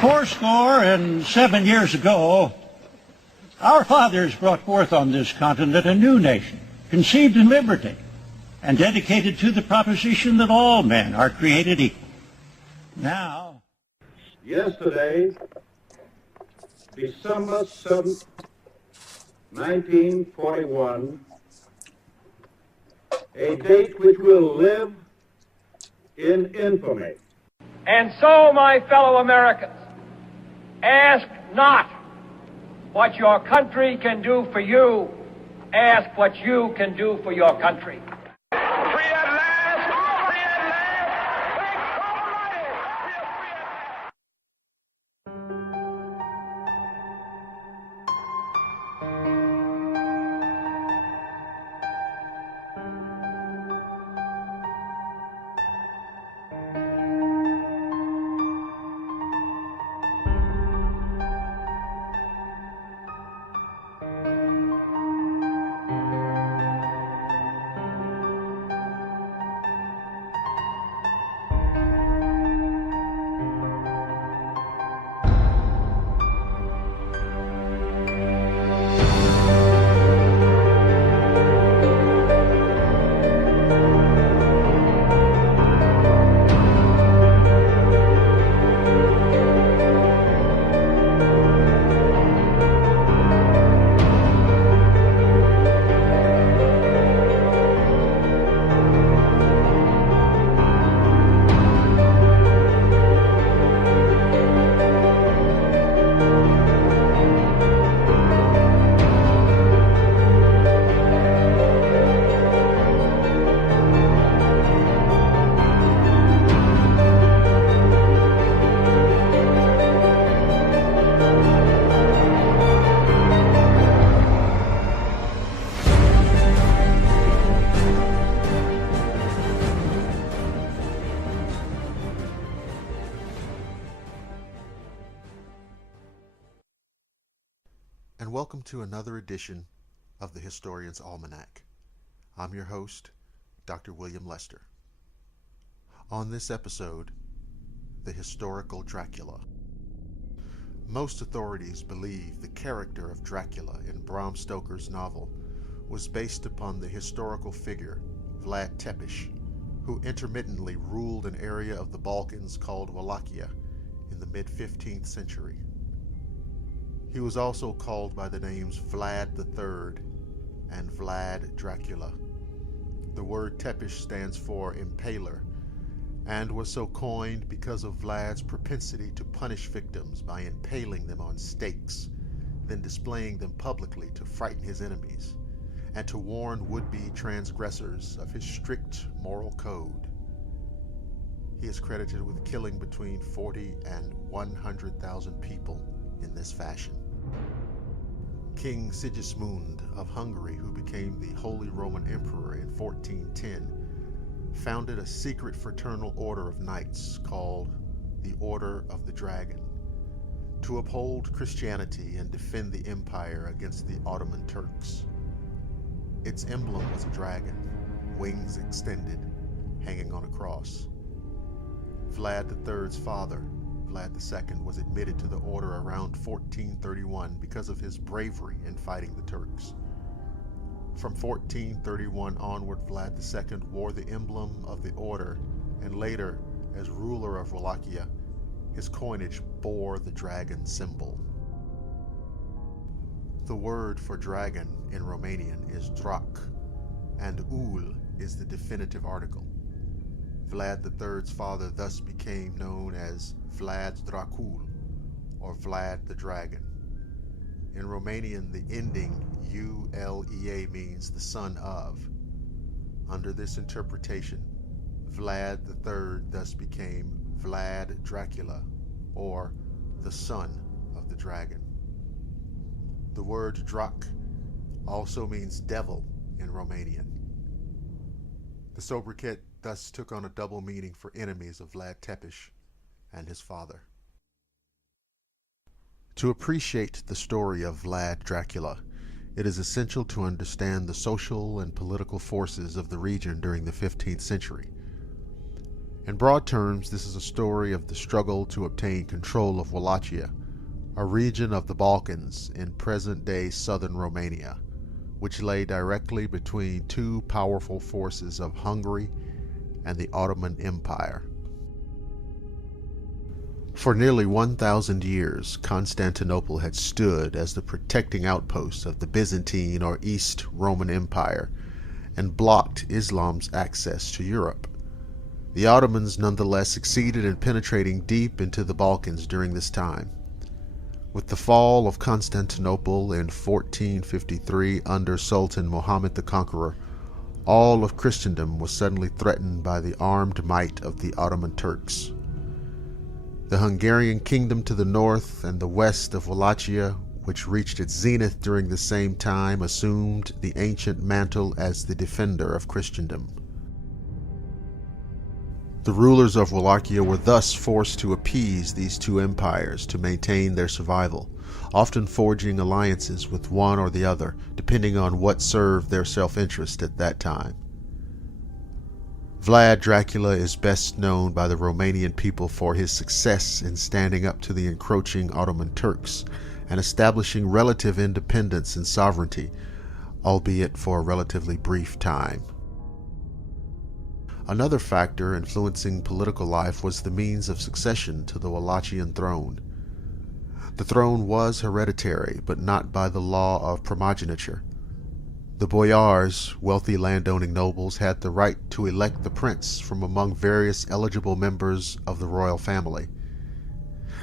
Fourscore and 7 years ago, our fathers brought forth on this continent a new nation, conceived in liberty, and dedicated to the proposition that all men are created equal. Now, yesterday, December 7th, 1941, a date which will live in infamy. And so, my fellow Americans, ask not what your country can do for you, ask what you can do for your country. And welcome to another edition of the Historian's Almanac. I'm your host, Dr. William Lester. On this episode, the historical Dracula. Most authorities believe the character of Dracula in Bram Stoker's novel was based upon the historical figure Vlad Tepes, who intermittently ruled an area of the Balkans called Wallachia in the mid-15th century. He was also called by the names Vlad III and Vlad Dracula. The word Tepes stands for impaler, and was so coined because of Vlad's propensity to punish victims by impaling them on stakes, then displaying them publicly to frighten his enemies, and to warn would-be transgressors of his strict moral code. He is credited with killing between 40 and 100,000 people in this fashion. King Sigismund of Hungary, who became the Holy Roman Emperor in 1410, founded a secret fraternal order of knights called the Order of the Dragon to uphold Christianity and defend the empire against the Ottoman Turks. Its emblem was a dragon, wings extended, hanging on a cross. Vlad III's father, Vlad II, was admitted to the order around 1431 because of his bravery in fighting the Turks. From 1431 onward, Vlad II wore the emblem of the order, and later, as ruler of Wallachia, his coinage bore the dragon symbol. The word for dragon in Romanian is drac, and ul is the definitive article. Vlad III's father thus became known as Vlad Dracul, or Vlad the Dragon. In Romanian, the ending ulea means the son of. Under this interpretation, Vlad III thus became Vlad Dracula, or the son of the dragon. The word drac also means devil in Romanian. The sobriquet thus took on a double meaning for enemies of Vlad Tepes and his father. To appreciate the story of Vlad Dracula, it is essential to understand the social and political forces of the region during the 15th century. In broad terms, this is a story of the struggle to obtain control of Wallachia, a region of the Balkans in present-day southern Romania, which lay directly between two powerful forces of Hungary and the Ottoman Empire. For nearly 1,000 years, Constantinople had stood as the protecting outpost of the Byzantine or East Roman Empire and blocked Islam's access to Europe. The Ottomans nonetheless succeeded in penetrating deep into the Balkans during this time. With the fall of Constantinople in 1453 under Sultan Muhammad the Conqueror, all of Christendom was suddenly threatened by the armed might of the Ottoman Turks. The Hungarian kingdom to the north and the west of Wallachia, which reached its zenith during the same time, assumed the ancient mantle as the defender of Christendom. The rulers of Wallachia were thus forced to appease these two empires to maintain their survival, often forging alliances with one or the other, depending on what served their self-interest at that time. Vlad Dracula is best known by the Romanian people for his success in standing up to the encroaching Ottoman Turks and establishing relative independence and sovereignty, albeit for a relatively brief time. Another factor influencing political life was the means of succession to the Wallachian throne. The throne was hereditary, but not by the law of primogeniture. The boyars, wealthy landowning nobles, had the right to elect the prince from among various eligible members of the royal family.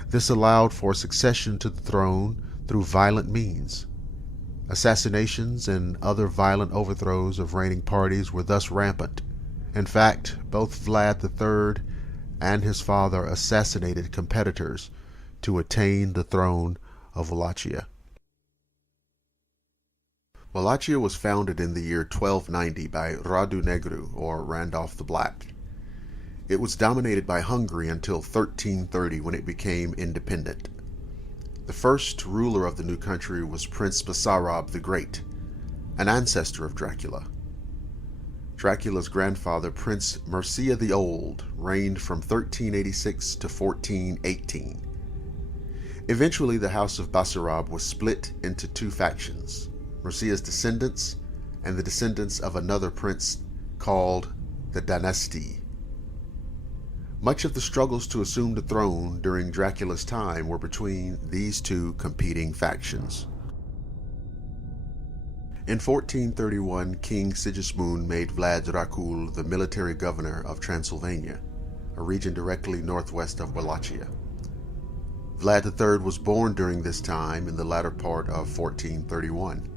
This allowed for succession to the throne through violent means. Assassinations and other violent overthrows of reigning parties were thus rampant. In fact, both Vlad III and his father assassinated competitors to attain the throne of Wallachia. Wallachia was founded in the year 1290 by Radu Negru, or Randolph the Black. It was dominated by Hungary until 1330, when it became independent. The first ruler of the new country was Prince Basarab the Great, an ancestor of Dracula. Dracula's grandfather, Prince Mircea the Old, reigned from 1386 to 1418. Eventually, the House of Basarab was split into two factions: Mircea's descendants and the descendants of another prince called the Dynasty. Much of the struggles to assume the throne during Dracula's time were between these two competing factions. In 1431, King Sigismund made Vlad Dracul the military governor of Transylvania, a region directly northwest of Wallachia. Vlad III was born during this time in the latter part of 1431.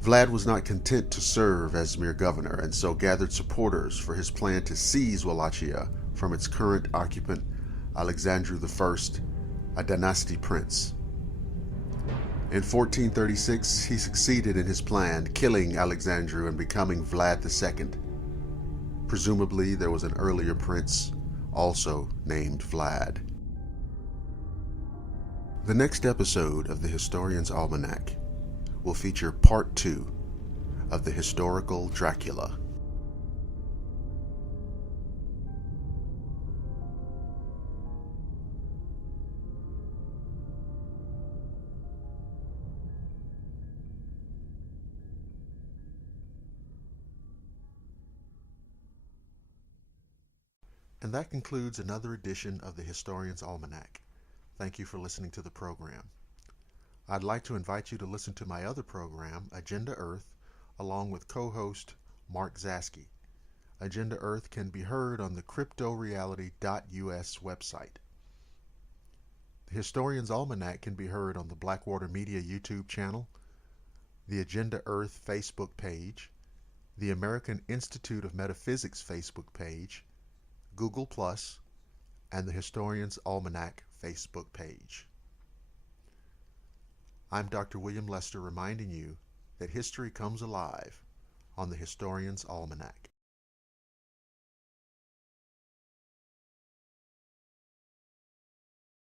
Vlad was not content to serve as mere governor, and so gathered supporters for his plan to seize Wallachia from its current occupant, Alexandru I, a dynasty prince. In 1436, he succeeded in his plan, killing Alexandru and becoming Vlad II. Presumably, there was an earlier prince, also named Vlad. The next episode of the Historian's Almanac will feature Part 2 of the historical Dracula. And that concludes another edition of the Historian's Almanac. Thank you for listening to the program. I'd like to invite you to listen to my other program, Agenda Earth, along with co-host Mark Zaski. Agenda Earth can be heard on the cryptoreality.us website. The Historian's Almanac can be heard on the Blackwater Media YouTube channel, the Agenda Earth Facebook page, the American Institute of Metaphysics Facebook page, Google+, and the Historian's Almanac Facebook page. I'm Dr. William Lester, reminding you that history comes alive on the Historian's Almanac.